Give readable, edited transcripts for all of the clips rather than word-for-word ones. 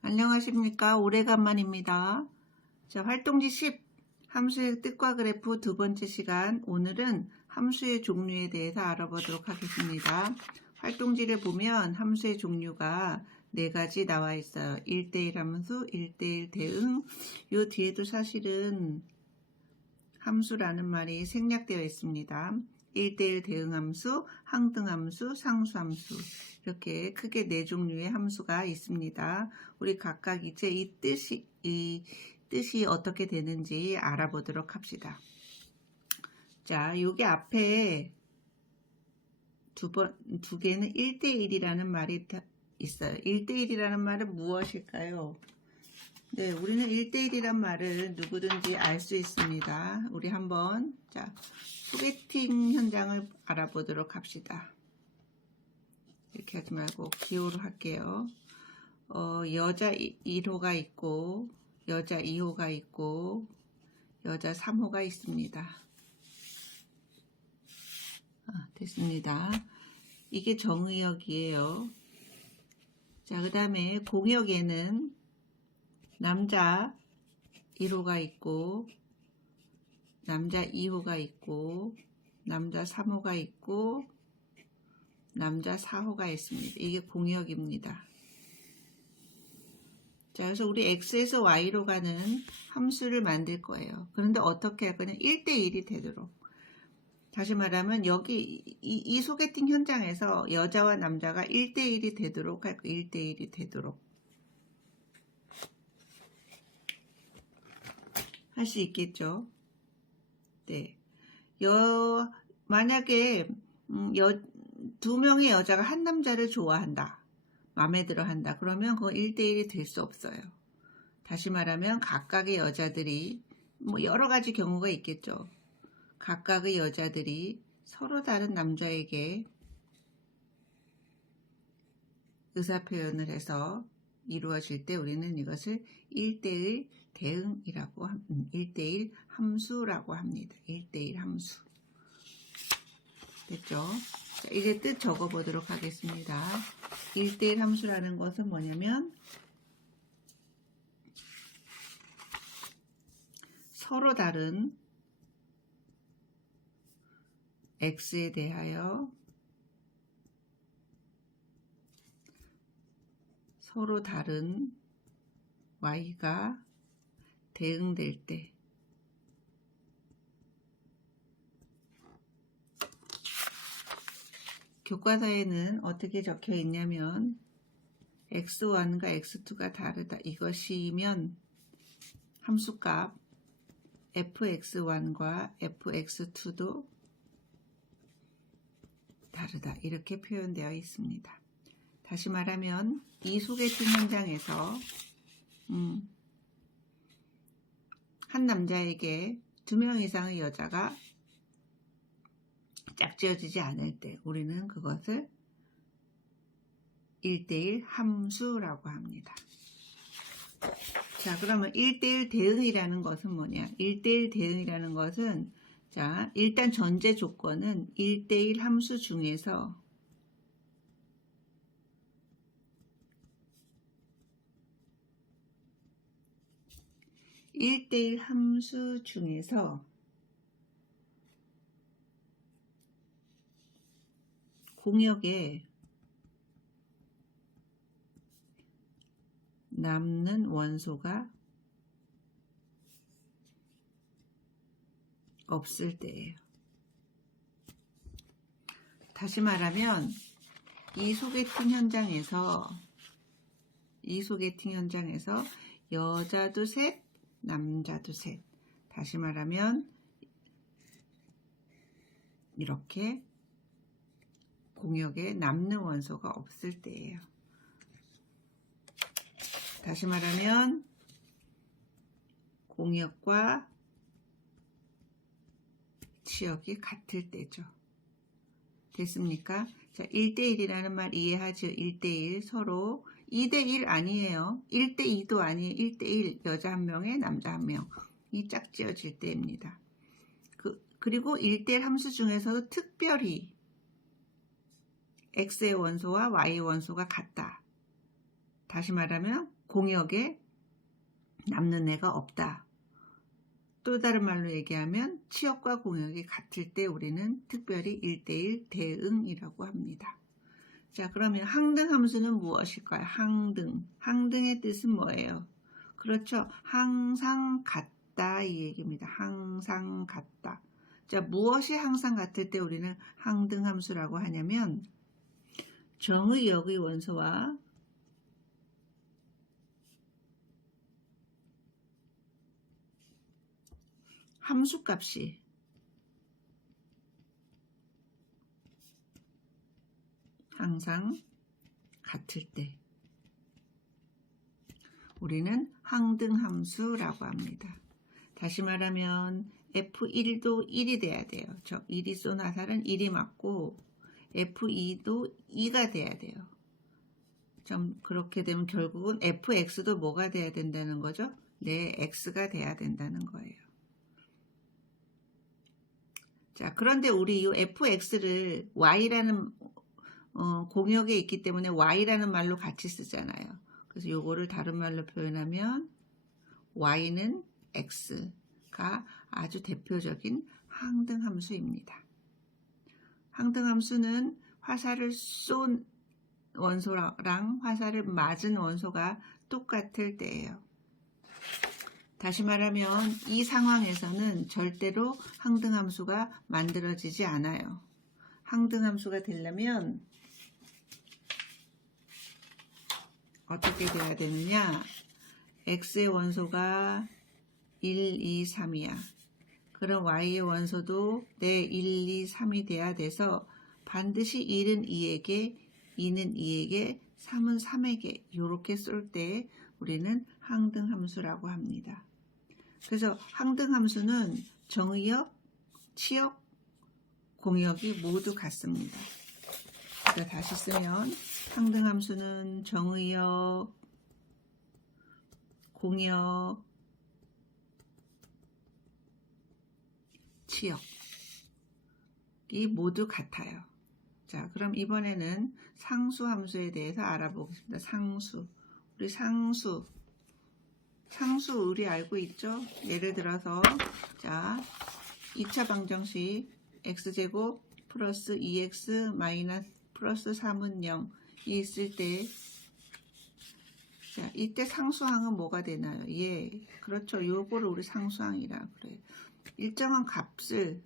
안녕하십니까. 오래간만입니다. 자, 활동지 10 함수의 뜻과 그래프 두 번째 시간. 오늘은 함수의 종류에 대해서 알아보도록 하겠습니다. 활동지를 보면 함수의 종류가 4가지 나와 있어요. 1대1 함수, 1대1 대응. 요 뒤에도 사실은 함수라는 말이 생략되어 있습니다. 1대1 대응함수, 항등함수, 상수함수 이렇게 크게 4종류의 함수가 있습니다. 우리 각각 이제 이 뜻이 어떻게 되는지 알아보도록 합시다. 자, 요게 앞에 두 개는 1대1이라는 말이 있어요. 1대1이라는 말은 무엇일까요? 네, 우리는 1대1이란 말을 누구든지 알 수 있습니다. 우리 한번 소개팅 현장을 알아보도록 합시다. 이렇게 하지 말고 기호로 할게요. 여자 1호가 있고 여자 2호가 있고 여자 3호가 있습니다. 됐습니다. 이게 정의역이에요. 자, 그 다음에 공역에는 남자 1호가 있고 남자 2호가 있고 남자 3호가 있고 남자 4호가 있습니다. 이게 공역입니다. 자, 그래서 우리 x에서 y로 가는 함수를 만들 거예요. 그런데 어떻게 할 거냐? 1대1이 되도록. 다시 말하면 여기 이 소개팅 현장에서 여자와 남자가 1대1이 되도록 할 거예요. 1대1이 되도록. 할 수 있겠죠. 네. 만약에 두 명의 여자가 한 남자를 좋아한다. 마음에 들어 한다. 그러면 그건 1대1이 될 수 없어요. 다시 말하면 각각의 여자들이 여러 가지 경우가 있겠죠. 각각의 여자들이 서로 다른 남자에게 의사표현을 해서 이루어질 때 우리는 이것을 1대1 대응이라고 1대1 함수라고 합니다. 1대1 함수. 됐죠? 자, 이제 뜻 적어보도록 하겠습니다. 1대1 함수라는 것은 뭐냐면 서로 다른 x에 대하여 서로 다른 y가 대응될 때 교과서에는 어떻게 적혀 있냐면 x1과 x2가 다르다. 이것이면 함수값 fx1과 fx2도 다르다. 이렇게 표현되어 있습니다. 다시 말하면 이 소개팅 현장에서 한 남자에게 2명 이상의 여자가 짝지어지지 않을 때 우리는 그것을 1대1 함수라고 합니다. 자, 그러면 1대1 대응이라는 것은 뭐냐? 1대1 대응이라는 것은 자, 일단 전제 조건은 1대1 함수 중에서 공역에 남는 원소가 없을 때예요. 다시 말하면 이 소개팅 현장에서 여자도 셋, 남자도 셋. 다시 말하면 이렇게 공역에 남는 원소가 없을 때예요. 다시 말하면 공역과 치역이 같을 때죠. 됐습니까? 자, 1대1이라는 말 이해하죠? 1대1 서로 2대1 아니에요. 1대2도 아니에요. 1대1 여자 한 명에 남자 한 명이 짝지어질 때입니다. 그리고 1대1 함수 중에서도 특별히 x의 원소와 y의 원소가 같다. 다시 말하면 공역에 남는 애가 없다. 또 다른 말로 얘기하면 치역과 공역이 같을 때 우리는 특별히 1대1 대응이라고 합니다. 자, 그러면 항등함수는 무엇일까요? 항등의 뜻은 뭐예요? 그렇죠. 항상 같다 이 얘기입니다. 항상 같다. 자, 무엇이 항상 같을 때 우리는 항등함수라고 하냐면 정의 역의 원소와 함수값이 항상 같을 때 우리는 항등함수라고 합니다. 다시 말하면 F1도 1이 돼야 돼요. 저 일이 쏜 화살은 1이 맞고 F2도 2가 돼야 돼요. 좀 그렇게 되면 결국은 FX도 뭐가 돼야 된다는 거죠? 네, X가 돼야 된다는 거예요. 자, 그런데 우리 이 fx를 y라는 공역에 있기 때문에 y라는 말로 같이 쓰잖아요. 그래서 요거를 다른 말로 표현하면 y는 x가 아주 대표적인 항등함수입니다. 항등함수는 화살을 쏜 원소랑 화살을 맞은 원소가 똑같을 때예요. 다시 말하면 이 상황에서는 절대로 항등함수가 만들어지지 않아요. 항등함수가 되려면 어떻게 돼야 되느냐? x의 원소가 1, 2, 3이야. 그럼 y의 원소도 내 1, 2, 3이 돼야 돼서 반드시 1은 2에게, 2는 2에게, 3은 3에게 이렇게 쏠 때 우리는 항등함수라고 합니다. 그래서 항등함수는 정의역, 치역, 공역이 모두 같습니다. 그러니까 다시 쓰면 항등함수는 정의역, 공역, 치역이 모두 같아요. 자, 그럼 이번에는 상수함수에 대해서 알아보겠습니다. 우리 상수 우리 알고 있죠? 예를 들어서 자 2차 방정식 x제곱 플러스 2x 마이너스 플러스 3은 0이 있을 때 자, 이때 상수항은 뭐가 되나요? 예, 그렇죠. 요거를 우리 상수항이라 그래요. 일정한 값을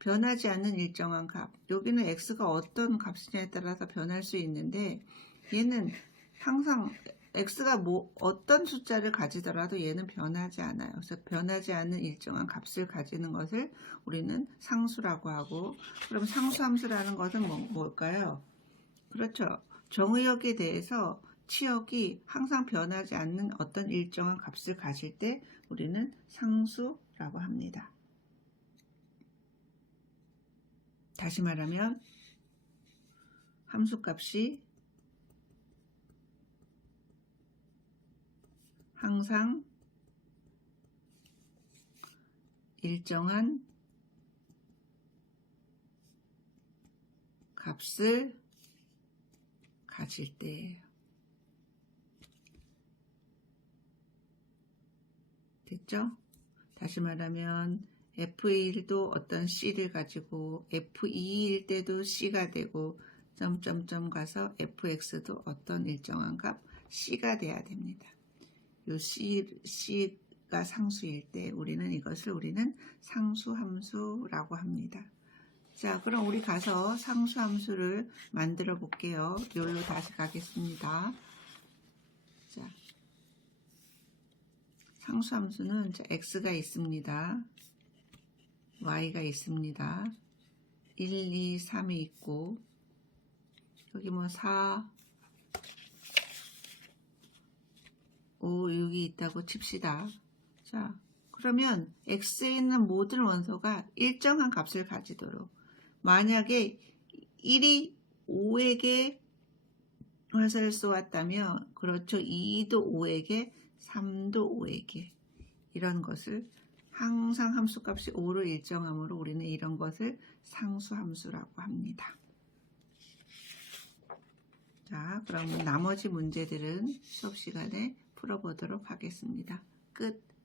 변하지 않는 일정한 값. 여기는 x가 어떤 값이냐에 따라서 변할 수 있는데 얘는 항상 x가 어떤 숫자를 가지더라도 얘는 변하지 않아요. 그래서 변하지 않는 일정한 값을 가지는 것을 우리는 상수라고 하고, 그럼 상수함수라는 것은 뭘까요? 그렇죠. 정의역에 대해서 치역이 항상 변하지 않는 어떤 일정한 값을 가질 때 우리는 상수라고 합니다. 다시 말하면 함수값이 항상 일정한 값을 가질 때예요. 됐죠? 다시 말하면 F1도 어떤 C를 가지고 F2일 때도 C가 되고 점점점 가서 FX도 어떤 일정한 값 C가 돼야 됩니다. 요 C가 상수일 때 우리는 상수함수라고 합니다. 자, 그럼 우리 가서 상수함수를 만들어 볼게요. 여기로 다시 가겠습니다. 자, 상수함수는 x가 있습니다. y가 있습니다. 1, 2, 3이 있고 여기 4, 5, 6이 있다고 칩시다. 자, 그러면 x에 있는 모든 원소가 일정한 값을 가지도록, 만약에 1이 5에게 화살을 쏘았다면 그렇죠. 2도 5에게 3도 5에게 이런 것을 항상 함수값이 5로 일정하므로 우리는 이런 것을 상수함수라고 합니다. 자, 그럼 나머지 문제들은 수업 시간에 풀어보도록 하겠습니다. 끝.